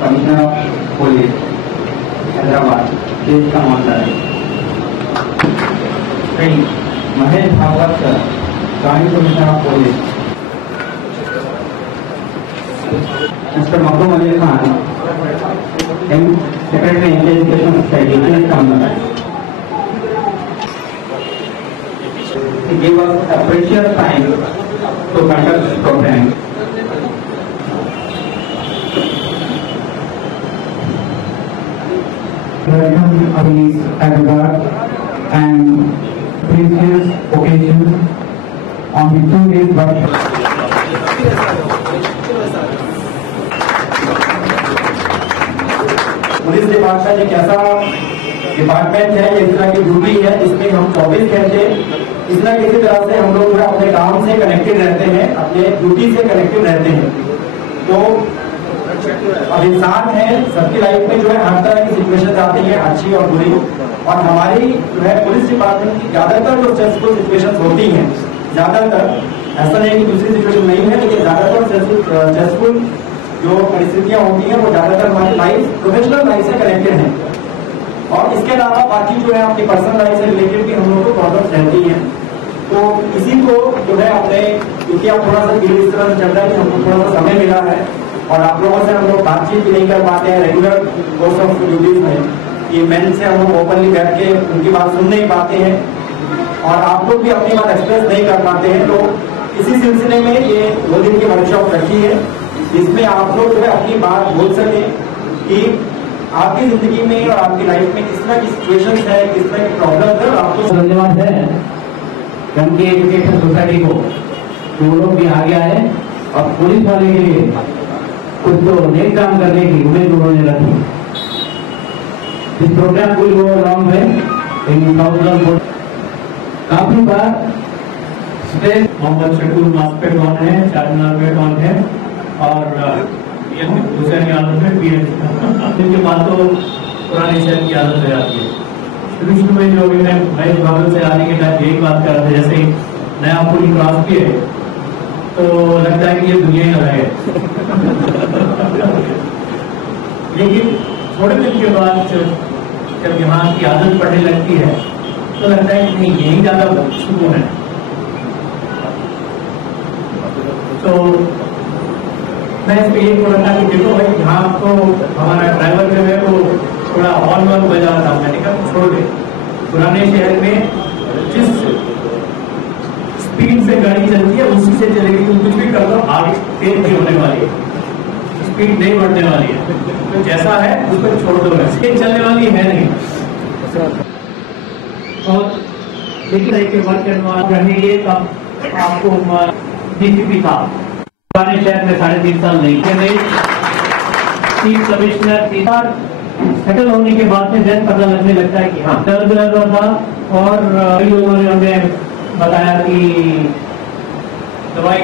Commissioner of police Hyderabad देश का मामला है Shri Mahesh Bhagwat sir, joint commissioner of police, mister Makhdoom Ali Khan, secretary education society, देश का मामला है। He gave us a precious time to conduct this program. Welcome Abhi's Hyderabad and precious occasion on the 2 days workshop. Police department एक ऐसा department है, इस तरह की ड्यूटी है जिसमें हम 24 घंटे इस तरह किसी तरह से हम लोग अपने काम से कनेक्टेड रहते हैं, अपने ड्यूटी से कनेक्टेड रहते हैं। तो अब इंसान है, सबकी लाइफ में जो है हर तरह की सिचुएशन आती है, अच्छी और बुरी, और हमारी जो है पुलिस डिपार्टमेंट की ज्यादातर जो स्ट्रेसफुल सिचुएशन होती हैं, ज्यादातर, ऐसा नहीं कि दूसरी सिचुएशन नहीं है, लेकिन ज्यादातर स्ट्रेसफुल जो परिस्थितियां होती हैं वो ज्यादातर हमारी लाइफ, प्रोफेशनल लाइफ से कनेक्टेड है। और इसके अलावा बाकी जो है अपनी पर्सनल लाइफ से रिलेटेड भी हम लोग को प्रॉब्लम्स रहती हैं। तो इसी को जो है अपने, क्योंकि आप थोड़ा सा इस तरह से चल रहा है कि हमको थोड़ा सा समय मिला है और आप लोगों से हम लोग बातचीत भी नहीं कर पाते हैं रेगुलर कोर्स ऑफ ड्यूटीज में, कि मैन से हम लोग ओपनली बैठ के उनकी बात सुन नहीं पाते हैं और आप लोग भी अपनी बात एक्सप्रेस नहीं कर पाते हैं। तो इसी सिलसिले में ये 2 दिन की वर्कशॉप रखी है, जिसमें आप लोग जो है अपनी बात बोल सकें कि आपकी जिंदगी में और आपकी लाइफ में किस तरह की सिचुएशन है, किस तरह की प्रॉब्लम है। आपको धन्यवाद है गंगी एजुकेशन सोसाइटी को, जो लोग भी आगे आए और पुलिस वाले के लिए कुछ तो नेक काम करने की उम्मीद उन्होंने रखी। इस प्रोग्राम को लॉन्ग में काफी बार स्टेज मोहम्मद शकुल मास्पेट ऑन है, चारमीनार पे ऑन है और हुसैन यादव में जिनके बाद तो पुराने शहर की आदत हो जाती है। शुरू में जो मैं महेश भागवत से आने के टाइम यही बात कर रहा था, जैसे नया पुल क्रॉस किए तो लगता है कि ये दुनिया ही रहे लेकिन थोड़े दिन के बाद जब यहाँ की आदत पड़ने लगती है तो लगता है कि नहीं, यही ज्यादा सुकून है। तो मैं इसको ये बोल रहा था कि देखो भाई, यहाँ तो हमारा ड्राइवर जो है वो थोड़ा हॉर्न वॉर्न बजा रहा था, मैंने कहा छोड़ दे, पुराने शहर में जिस स्पीड से गाड़ी चलती है उसी से चलेगी, तुम कुछ भी कर लो, आगे तेज नहीं होने वाली है, स्पीड नहीं बढ़ने वाली है, तो जैसा है उसको छोड़ दो, वैसे चलने वाली है नहीं। और लेकिन के वर्क रहेंगे तब आपको डीसीपी था पुराने शहर में 3.5 साल नहीं थे, चीफ कमिश्नर 3 साल सेटल होने के बाद से जैसे पता लगने लगता है कि हाँ दर्द लग रहा था और कई लोगों ने हमें बताया कि दवाई